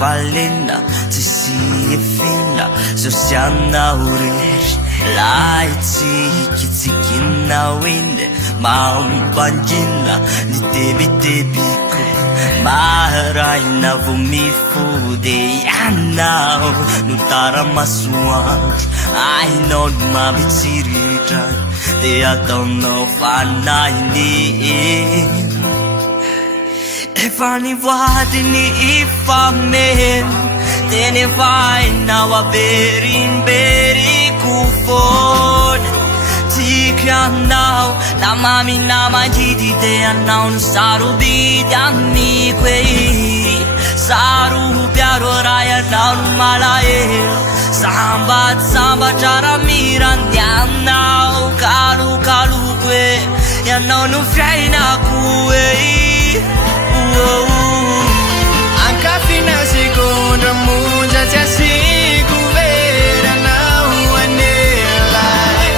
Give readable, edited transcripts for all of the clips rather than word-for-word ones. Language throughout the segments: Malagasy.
falena tsisy efina zao sy anao rery lahy tsikitsikinao iny mampangina ny debidebiko maharaina vo mifody ianao no taramasoandro ainao no mamitsiritra de ataonao fanainy efa nivoadiny ifameno teny efa hainao averinberiko fony tiky anao na mami na mangidy de anao no sarobidy amiko e saropiaro ray anao no malahelo sambatsambatra ramirany anao kalokaloko e ianao no fiainako e Ankafina segondra monja tsy asiako veranao anelay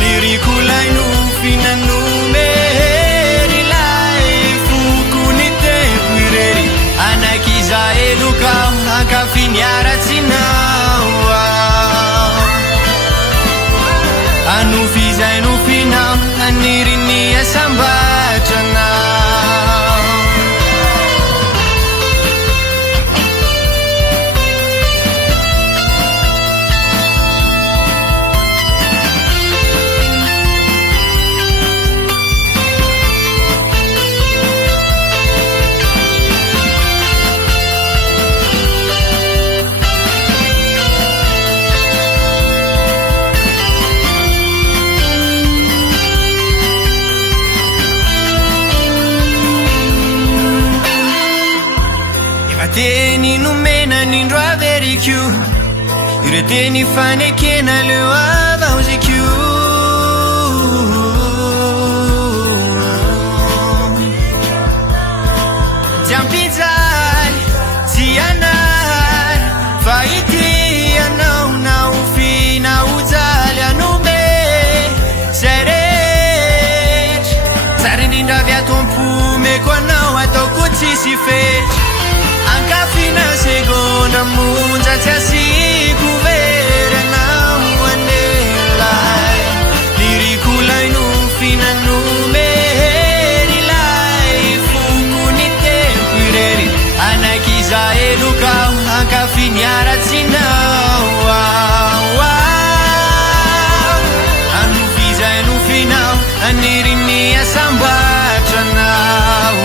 lirikolay no finanumerilay fokony tempo irery anakiza elokao ankafiny aratsinao anofizay no finao aniriny asambatranao teny nomena nindro averikio ire teny fanekena leo avaozikio tsy ampijaly tsy anary fa ity anao na ofina ojaly anome zay rehetra tsary indrindra avy atompomeko anao ataoko tsisy fetra Ankafina segondra monja tsy asiako veranao anelay lirikolay no finanumerilay fokony tempo irery anakiza elokao ankafiny aratsinao anofizay no finao aniriny asambatranao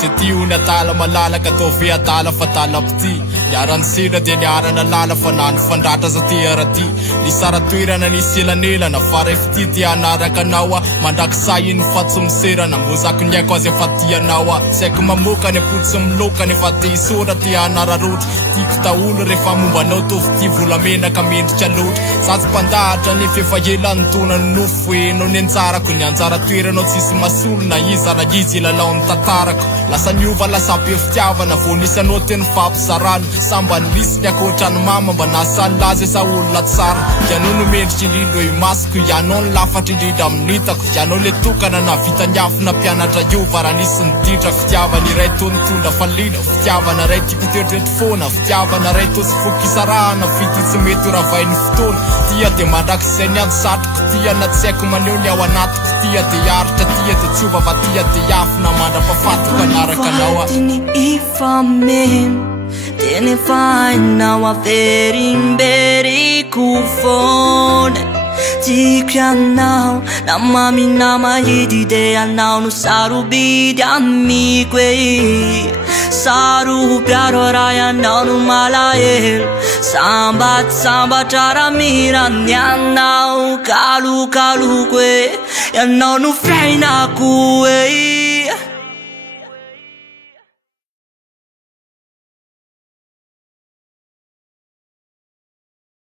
Setiuna tala malalaka tovia tala fatala pti Yaran sina de yarana lala fanan fandata zati arati Ni saratuirana ni silanila na farefti ti anaraka nawa Mandak sayin fatsum sira na muzak nyako ze fatia nawa Sek mamuka ne putsum loka ne fati sura ti anararut Tik taul refamu manotof ti vulamena kamint chalut Sats pandata ni fifayelan tuna nufwe no nenzara kunyanzara tuira no sis masul na yiza na jizila laon tatarak Lasa nyuva lasa piftiavana vonisa noten fap saran Samban lisnya kochan mama banasan laze sa ulat sar Janunu medchi lido imasku yanon lafati didam nitak Janon letukana na vitanyaf na pianatra yuvara nisan ditra ftiavani retun tunda falina Ftiavana reti kutirtet fona Ftiavana retus fukisarana fitit metura vain ftun Tia te madak senyad satk Tia na tseku manyonya wanatk Tia te yarta tia te tsuba vatia te yafna manda pafatu kanara Tini ifamen tene fainao averimberiku fone tiky anao na mami na mahidi de anao no sarobidy amiko e saropiaro ray anao no malahelo sambatsambatra ramirany anao kalokaloko e ianao no fiainako e